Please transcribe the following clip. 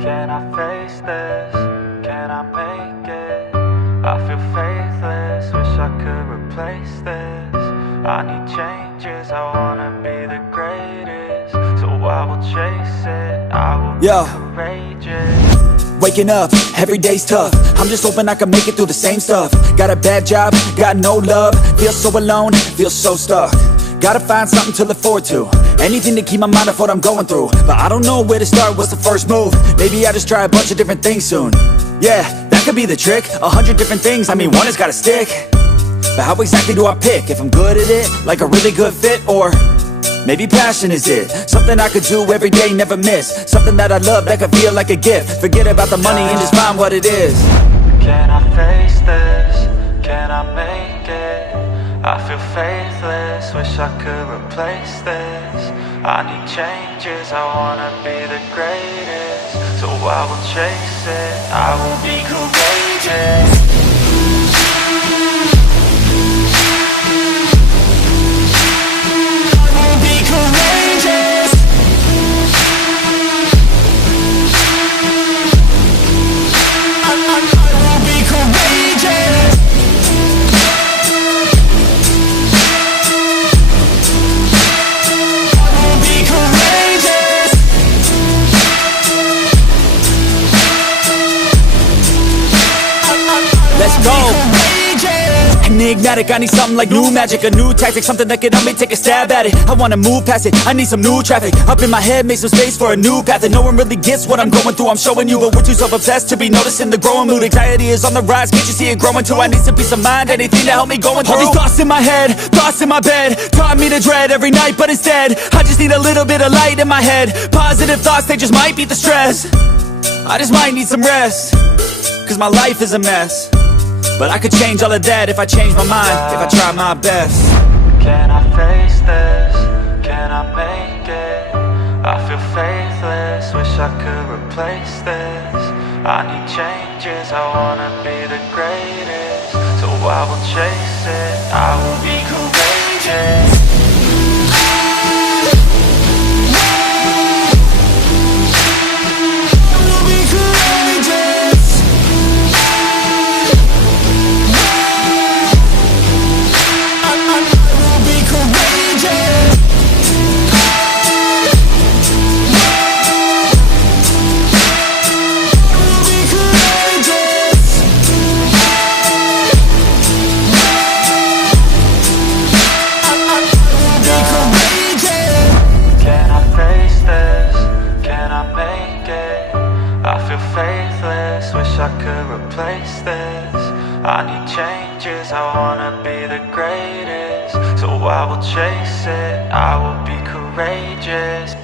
Can I face this? Can I make it? I feel faithless, wish I could replace this. I need changes, I wanna be the greatest. So I will chase it, I will be courageous. Waking up, every day's tough. I'm just hoping I can make it through the same stuff. Got a bad job, got no love. Feel so alone, feel so stuck. Gotta find something to look forward to. Anything to keep my mind off what I'm going through. But I don't know where to start, what's the first move? Maybe I just try a bunch of different things soon. Yeah, that could be the trick. 100 different things, I mean one has gotta stick. But how exactly do I pick? If I'm good at it, like a really good fit, or maybe passion is it? Something I could do every day, never miss. Something that I love, that could feel like a gift. Forget about the money and just find what it is. Can I face this? Can I make it? I feel faithless, wish I could replace this. I need changes, I wanna be the greatest. So I will chase it, I will be courageous. Let's go. Enigmatic, I need something like new magic, a new tactic, something that can help me take a stab at it. I wanna move past it, I need some new traffic. Up in my head, make some space for a new path. And no one really gets what I'm going through, I'm showing you. But we're too self-obsessed to be noticing the growing mood. Anxiety is on the rise, can't you see it growing too? I need some peace of mind, anything to help me going through. All these thoughts in my head, thoughts in my bed, taught me to dread every night, but instead I just need a little bit of light in my head. Positive thoughts, they just might beat the stress. I just might need some rest, cause my life is a mess. But I could change all of that if I change my mind, if I try my best. Can I face this? Can I make it? I feel faithless, wish I could replace this. I need changes, I wanna be the greatest. So I will chase it, I will be courageous. Faithless, wish I could replace this. I need changes, I wanna be the greatest. So I will chase it, I will be courageous.